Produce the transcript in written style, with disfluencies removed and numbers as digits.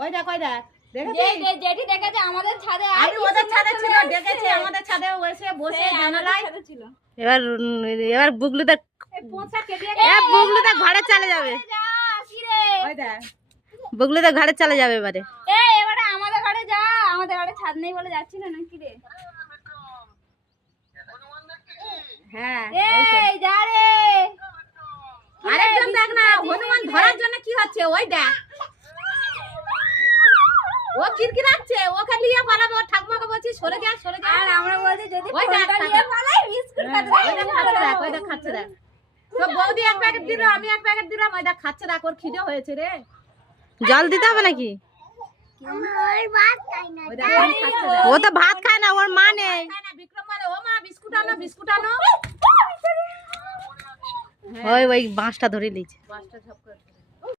ওই দেখ জেঠি দেখেছে আমাদের ছাদে, আমি ওদের ছাদে ছিল, দেখেছি আমাদের ছাদে এসে বসে জানালায়। এবার এবার বুগলুদা বুগলুদা ঘরে চলে যাবে। ওই দেখ বুগলুদা ঘরে চলে যাবে এবারে। এবারে আমাদের ঘরে যা, আমাদের ঘরে ছাদ নেই বলে যাচ্ছিল না কি রে। হ্যাঁ এই যা রে। আরেকজন দেখ না, হনুমান ধরার জন্য কি হচ্ছে ওই দেখ। ও কিরকিরাচ্ছে, ওকে নিয়ে পালাবে। ওর ঠাকুমাকে বলছি সরে যা সরে যা। আর আমরা বলছি যদি ওই দেখ ফোনটা নিয়ে পালাই বিস্কুট ওই দেখ খাচ্ছে দেখ, ওই দেখ খাচ্ছে দেখ। তো বৌদি এক প্যাকেট দিল, আমি এক প্যাকেট দিলাম। ওই দেখ খাচ্ছে দেখ, ওর খিদে হয়েছে রে। জল দিতে হবে নাকি? ওই দেখ খাচ্ছে দেখ। ও তো ভাত খায় না, ওর মা নেই। খায় না, বিক্রম বলে ও মা বিস্কুট আনো বিস্কুট আনো। ওই বাঁশটা ধরে নিয়েছে। বাসটা ঝপ করে